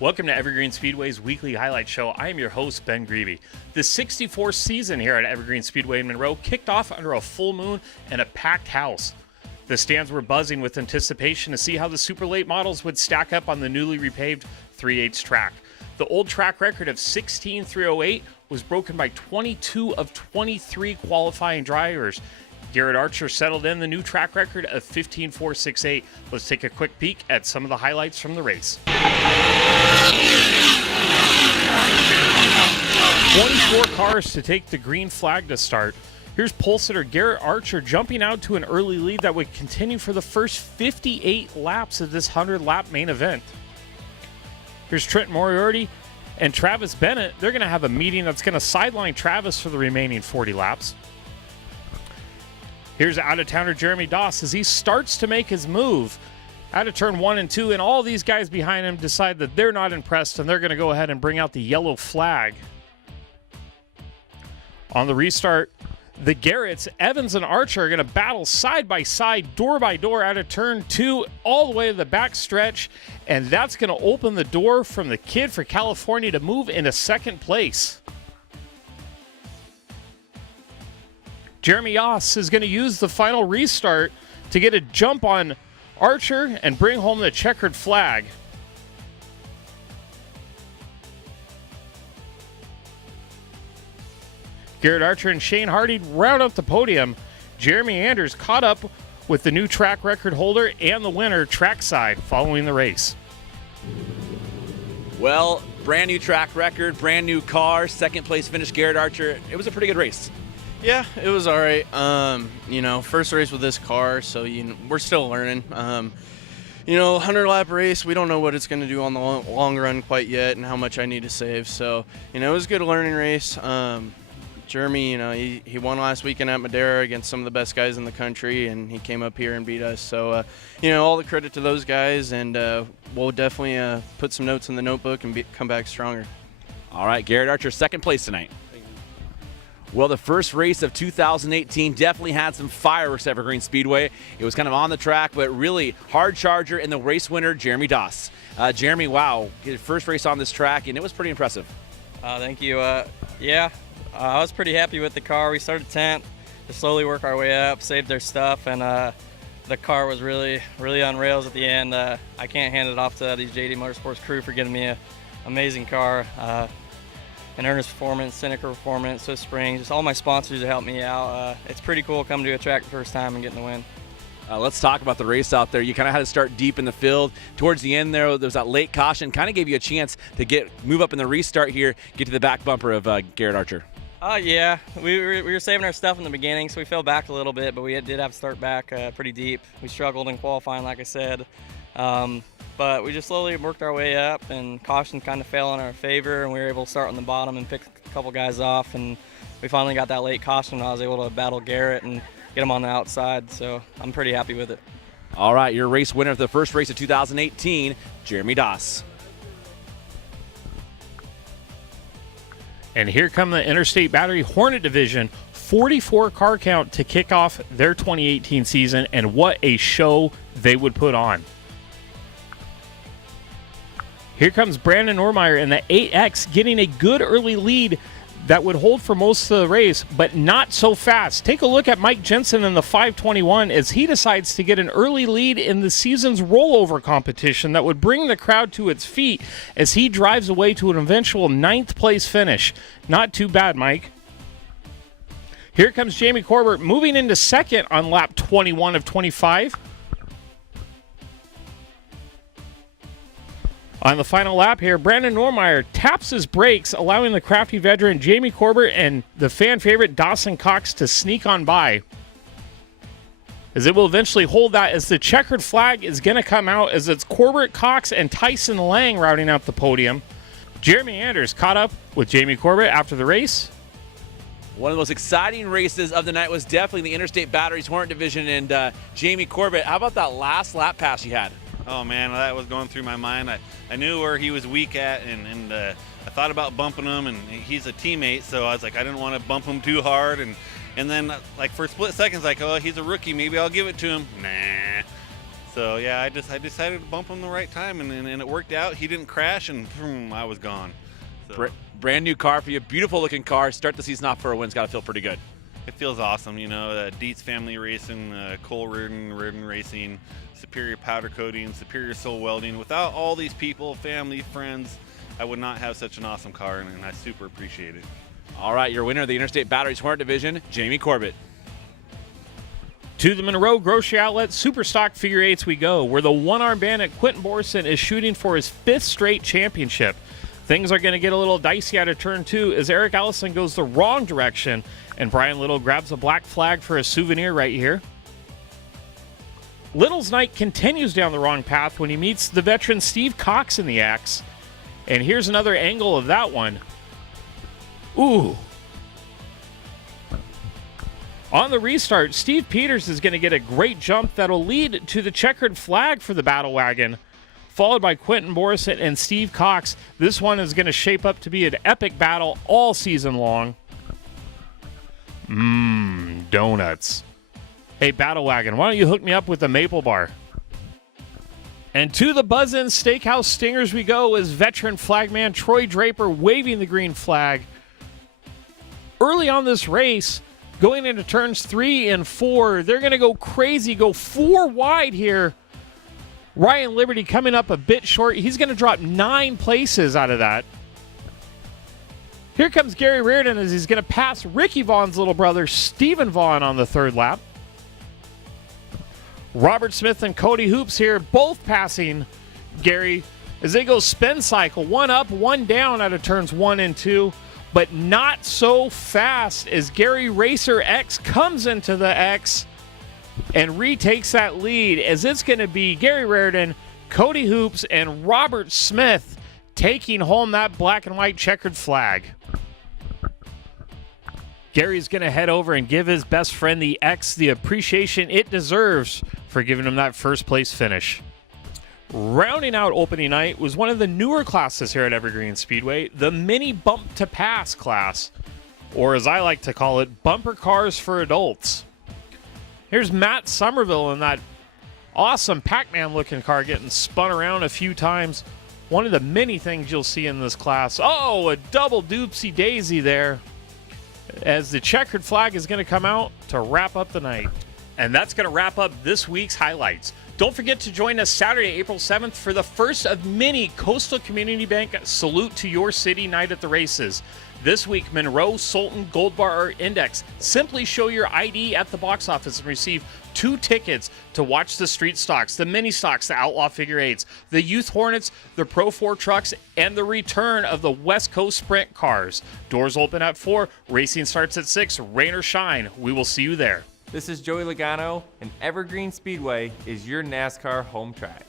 Welcome to Evergreen Speedway's weekly highlight show. I am your host, Ben Greavy. The 64th season here at Evergreen Speedway in Monroe kicked off under a full moon and a packed house. The stands were buzzing with anticipation to see how the super late models would stack up on the newly repaved 3/8 track. The old track record of 16.308 was broken by 22 of 23 qualifying drivers. Garrett Archer settled in the new track record of 15.468. Let's take a quick peek at some of the highlights from the race. 24 cars to take the green flag to start. Here's pole sitter Garrett Archer jumping out to an early lead that would continue for the first 58 laps of this 100-lap main event. Here's Trent Moriarty and Travis Bennett. They're going to have a meeting that's going to sideline Travis for the remaining 40 laps. Here's out-of-towner Jeremy Doss as he starts to make his move out of turn 1 and 2, and all these guys behind him decide that they're not impressed and they're going to go ahead and bring out the yellow flag. On the restart, the Garretts, Evans and Archer, are going to battle side by side, door by door out of turn 2 all the way to the back stretch, and that's going to open the door from the kid for California to move into second place. Jeremy Yoss is going to use the final restart to get a jump on Archer and bring home the checkered flag. Garrett Archer and Shane Hardy round up the podium. Jeremy Anders caught up with the new track record holder and the winner trackside following the race. Well, brand new track record, brand new car, second place finish Garrett Archer. It was a pretty good race. Yeah, it was all right. First race with this car, so we're still learning. 100-lap race, we don't know what it's going to do on the long run quite yet and how much I need to save. So, it was a good learning race. Jeremy, he won last weekend at Madera against some of the best guys in the country, and he came up here and beat us. So, all the credit to those guys, and we'll definitely put some notes in the notebook and come back stronger. All right, Garrett Archer, second place tonight. Well, the first race of 2018 definitely had some fireworks at Evergreen Speedway. It was kind of on the track, but really hard charger, and the race winner, Jeremy Doss. Jeremy, wow, his first race on this track, and it was pretty impressive. Thank you. I was pretty happy with the car. We started 10th to slowly work our way up, saved their stuff, and the car was really, really on rails at the end. I can't hand it off to these JD Motorsports crew for getting me an amazing car. And Ernest Performance, Seneca Performance, Swift Springs, just all my sponsors that helped me out. It's pretty cool coming to a track the first time and getting the win. Let's talk about the race out there. You kind of had to start deep in the field. Towards the end there was that late caution, kind of gave you a chance to move up in the restart here, get to the back bumper of Garrett Archer. Yeah, we were saving our stuff in the beginning, so we fell back a little bit, but we did have to start back pretty deep. We struggled in qualifying, like I said. But we just slowly worked our way up, and caution kind of fell in our favor, and we were able to start on the bottom and pick a couple guys off, and we finally got that late caution, and I was able to battle Garrett and get him on the outside, so I'm pretty happy with it. All right, your race winner of the first race of 2018, Jeremy Doss. And here come the Interstate Battery Hornet Division, 44 car count to kick off their 2018 season, and what a show they would put on. Here comes Brandon Ormeyer in the 8X getting a good early lead that would hold for most of the race, but not so fast. Take a look at Mike Jensen in the 521 as he decides to get an early lead in the season's rollover competition that would bring the crowd to its feet as he drives away to an eventual 9th place finish. Not too bad, Mike. Here comes Jamie Corbett moving into second on lap 21 of 25. On the final lap here, Brandon Normeyer taps his brakes, allowing the crafty veteran Jamie Corbett and the fan favorite Dawson Cox to sneak on by. As it will eventually hold that as the checkered flag is going to come out as it's Corbett, Cox, and Tyson Lang routing out the podium. Jeremy Anders caught up with Jamie Corbett after the race. One of the most exciting races of the night was definitely the Interstate Batteries Hornet Division, and Jamie Corbett, how about that last lap pass you had? Oh man, that was going through my mind. I knew where he was weak at, and I thought about bumping him, and he's a teammate, so I was like, I didn't want to bump him too hard, and then like for split seconds, like, oh, he's a rookie, maybe I'll give it to him. Nah. So yeah, I decided to bump him the right time, and it worked out. He didn't crash, and boom, I was gone. So Brand new car for you, beautiful looking car. Start the season off for a win. It's got to feel pretty good. it feels awesome, you know. Dietz Family Racing, Cole Reardon Racing, Superior Powder Coating, Superior Soul Welding. Without all these people, family, friends, I would not have such an awesome car, and I super appreciate it. All right, your winner of the Interstate Batteries Hornet Division, Jamie Corbett. To the Monroe Grocery Outlet Super Stock Figure Eights we go, where the one-arm bandit Quentin Borson is shooting for his 5th straight championship. Things are going to get a little dicey out of turn 2 as Eric Allison goes the wrong direction, and Brian Little grabs a black flag for a souvenir right here. Little's night continues down the wrong path when he meets the veteran Steve Cox in the axe. And here's another angle of that one. Ooh. On the restart, Steve Peters is going to get a great jump that'll lead to the checkered flag for the Battle Wagon, followed by Quentin Borson and Steve Cox. This one is going to shape up to be an epic battle all season long. Donuts. Hey, Battle Wagon, why don't you hook me up with a maple bar? And to the Buzz-In Steakhouse Stingers we go as veteran flagman Troy Draper waving the green flag. Early on this race, going into turns 3 and 4, they're going to go crazy, go 4 wide here. Ryan Liberty coming up a bit short. He's going to drop 9 places out of that. Here comes Gary Reardon as he's going to pass Ricky Vaughn's little brother, Stephen Vaughn, on the 3rd lap. Robert Smith and Cody Hoops here, both passing Gary as they go spin cycle. 1 up, 1 down out of turns 1 and 2. But not so fast as Gary Racer X comes into the X and retakes that lead, as it's going to be Gary Reardon, Cody Hoops, and Robert Smith taking home that black and white checkered flag. Gary's going to head over and give his best friend, the X, the appreciation it deserves for giving him that first place finish. Rounding out opening night was one of the newer classes here at Evergreen Speedway, the Mini Bump to Pass class, or as I like to call it, bumper cars for adults. Here's Matt Somerville in that awesome Pac-Man looking car getting spun around a few times. One of the many things you'll see in this class. Oh, a double doopsie daisy there, as the checkered flag is going to come out to wrap up the night. And that's going to wrap up this week's highlights. Don't forget to join us Saturday, April 7th for the first of many Coastal Community Bank Salute to Your City night at the races. This week, Monroe, Sultan, Gold Bar, or Index. Simply show your ID at the box office and receive 2 tickets to watch the street stocks, the mini stocks, the Outlaw Figure Eights, the Youth Hornets, the Pro 4 trucks, and the return of the West Coast Sprint cars. Doors open at 4, racing starts at 6, rain or shine. We will see you there. This is Joey Logano, and Evergreen Speedway is your NASCAR home track.